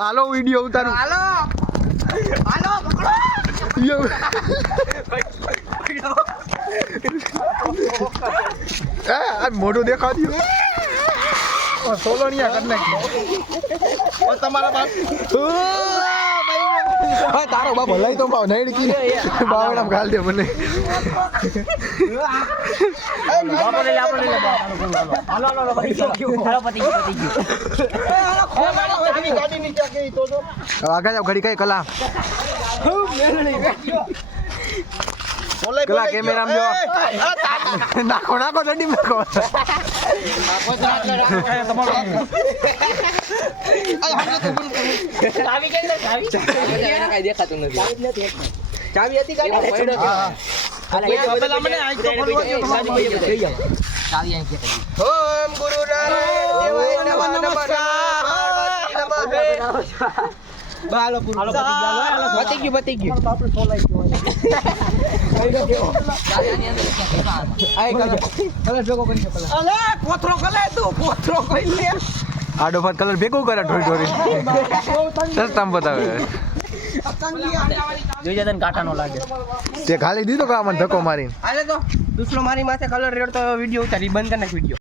હાલો video ઉતારો. હાલો પકડો. આ મોઢું દેખાવ દો. સોલણિયા કરી નાખી. તમારા બાપ તારો બાપ હલાઈ તો બાવ નહીં કી બાવડામ ગાલ દે મને. આગળ જાવ ઘડી કઈ કલા કલા કેમેરા જો નાખો નાખો દડી નાખો. ચાવી હતી ગાડી ઓમ ગુરુ દેવાય નમસ્કાર. બાલો પૂરું બતી ગયું આડો ભાત કલર ભેગો કરે ઢોરી ઢોરી સસ્તામ બતાવે. જોઈ જતા કાંટા નો લાગે તે ખાલી દીધો કે આમાં ધક્કો મારી. હાલે તો દુસરો મારી માથે કલર રેડ તો વિડિયો ઉતારી બંધ કરી નાખ વિડિયો.